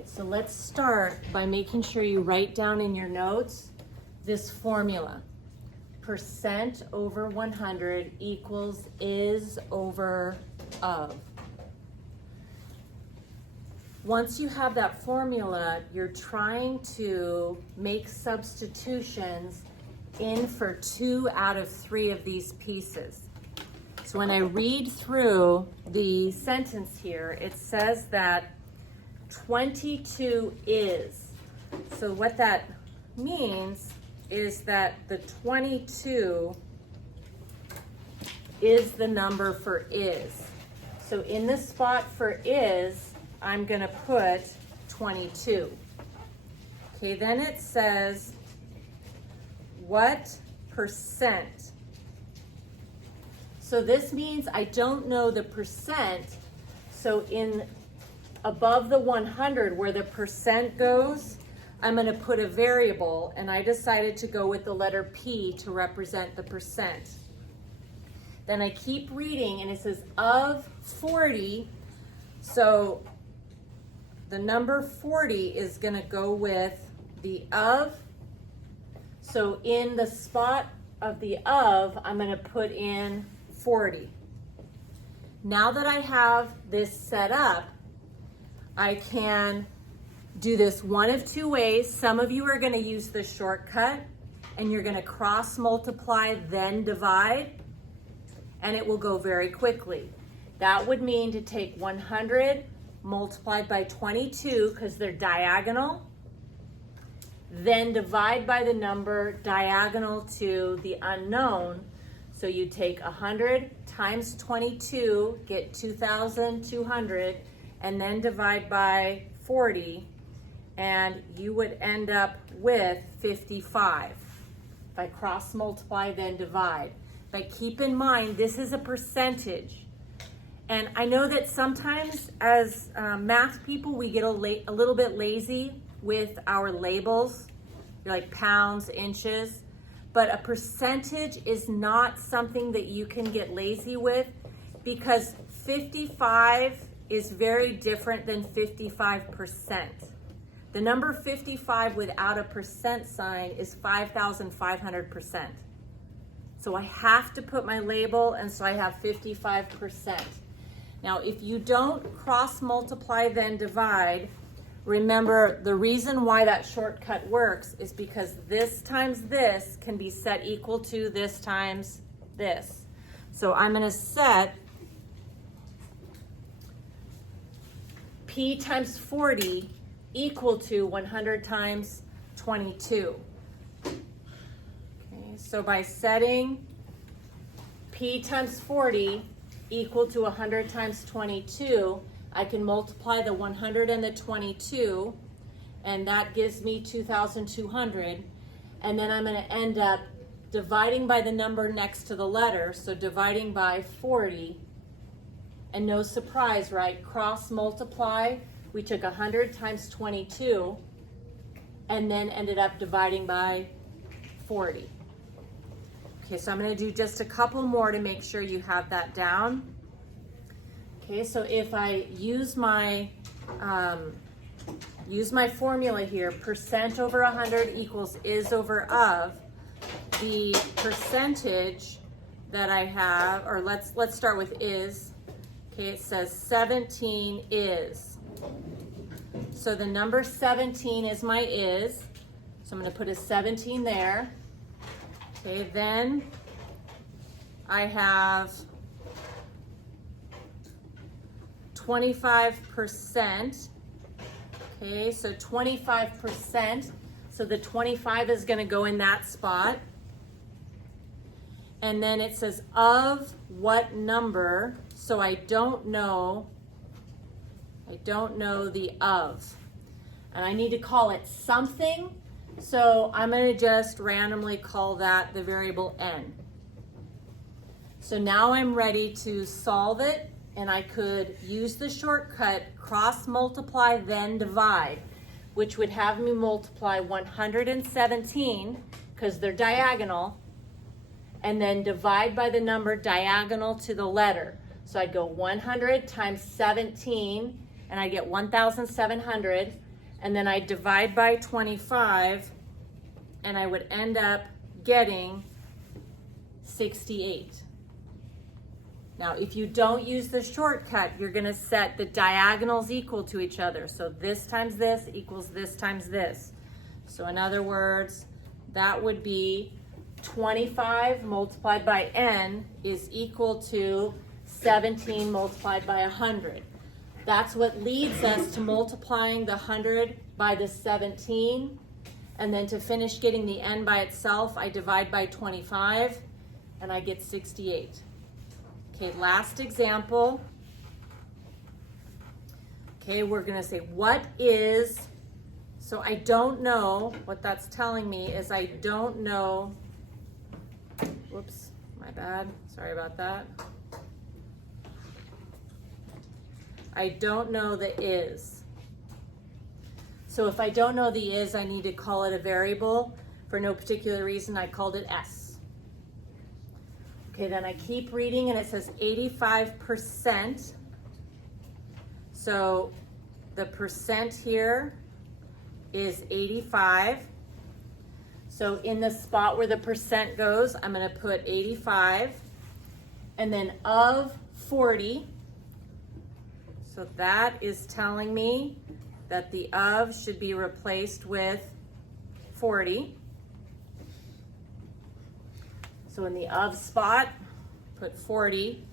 right, so let's start by making sure you write down in your notes this formula. Percent over 100 equals is over of. Once you have that formula, you're trying to make substitutions in for 2 out of 3 of these pieces. So when I read through the sentence here, it says that 22 is. So what that means is that the 22 is the number for is. So in the spot for is, I'm going to put 22. Okay, then it says, what percent? So this means I don't know the percent. So in above the 100 where the percent goes, I'm going to put a variable, and I decided to go with the letter P to represent the percent. Then I keep reading and it says of 40. So the number 40 is going to go with the of. So in the spot of the of, I'm going to put in 40. Now that I have this set up, I can do this one of 2 ways. Some of you are going to use the shortcut and you're going to cross multiply, then divide, and it will go very quickly. That would mean to take 100 multiplied by 22 because they're diagonal, then divide by the number diagonal to the unknown. So you take 100 times 22, get 2,200, and then divide by 40, and you would end up with 55. If I cross multiply, then divide. But keep in mind, this is a percentage. And I know that sometimes as math people, we get a little bit lazy with our labels, like pounds, inches. But a percentage is not something that you can get lazy with, because 55 is very different than 55%. The number 55 without a percent sign is 5,500%. So I have to put my label, and so I have 55%. Now, if you don't cross multiply then divide, remember the reason why that shortcut works is because this times this can be set equal to this times this. So I'm going to set P times 40 equal to 100 times 22. Okay, so by setting P times 40 equal to 100 times 22, I can multiply the 100 and the 22, and that gives me 2,200. And then I'm going to end up dividing by the number next to the letter, so dividing by 40. And no surprise, right? Cross multiply, we took 100 times 22, and then ended up dividing by 40. Okay, so I'm going to do just a couple more to make sure you have that down. Okay, so if I use my formula here, percent over 100 equals is over of, the percentage that I have, or let's start with is. Okay, it says 17 is. So the number 17 is my is. So I'm going to put a 17 there. Okay, then I have 25%. Okay, so 25%. So the 25 is going to go in that spot. And then it says of what number. So I don't know the of. And I need to call it something. So I'm going to just randomly call that the variable n. So now I'm ready to solve it, and I could use the shortcut cross multiply then divide, which would have me multiply 117 because they're diagonal, and then divide by the number diagonal to the letter. So I'd go 100 times 17, and I get 1,700. and then I divide by 25, and I would end up getting 68. Now, if you don't use the shortcut, you're gonna set the diagonals equal to each other. So this times this equals this times this. So in other words, that would be 25 multiplied by n is equal to 17 multiplied by 100. That's what leads us to multiplying the 100 by the 17. And then to finish getting the n by itself, I divide by 25 and I get 68. Okay, last example. Okay, we're gonna say what is, so I don't know, what that's telling me is I don't know, whoops, my bad, sorry about that. I don't know the is. So if I don't know the is, I need to call it a variable. For no particular reason, I called it s. Okay, then I keep reading and it says 85%. So the percent here is 85. So in the spot where the percent goes, I'm gonna put 85. And then of 40, so that is telling me that the of should be replaced with 40. So in the of spot, put 40.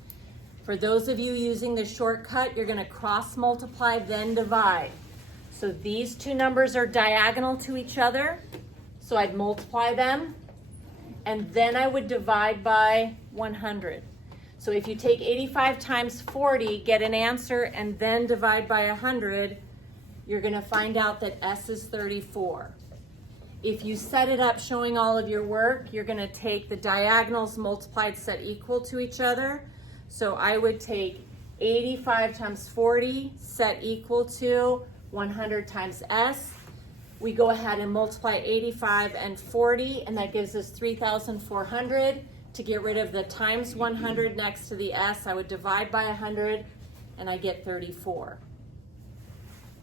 For those of you using the shortcut, you're gonna cross multiply, then divide. So these two numbers are diagonal to each other. So I'd multiply them, and then I would divide by 100. So if you take 85 times 40, get an answer, and then divide by 100, you're gonna find out that S is 34. If you set it up showing all of your work, you're gonna take the diagonals multiplied set equal to each other. So I would take 85 times 40 set equal to 100 times S. We go ahead and multiply 85 and 40, and that gives us 3,400. To get rid of the times 100 next to the S, I would divide by 100, and I get 34.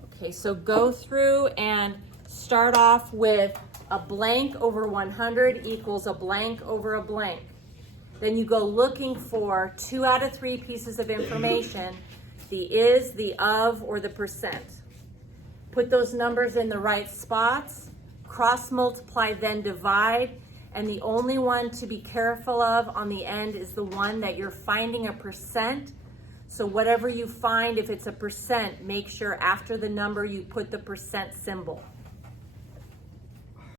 Okay, so go through and start off with a blank over 100 equals a blank over a blank. Then you go looking for 2 out of 3 pieces of information, the is, the of, or the percent. Put those numbers in the right spots, cross multiply, then divide, and the only one to be careful of on the end is the one that you're finding a percent. So whatever you find, if it's a percent, make sure after the number you put the percent symbol.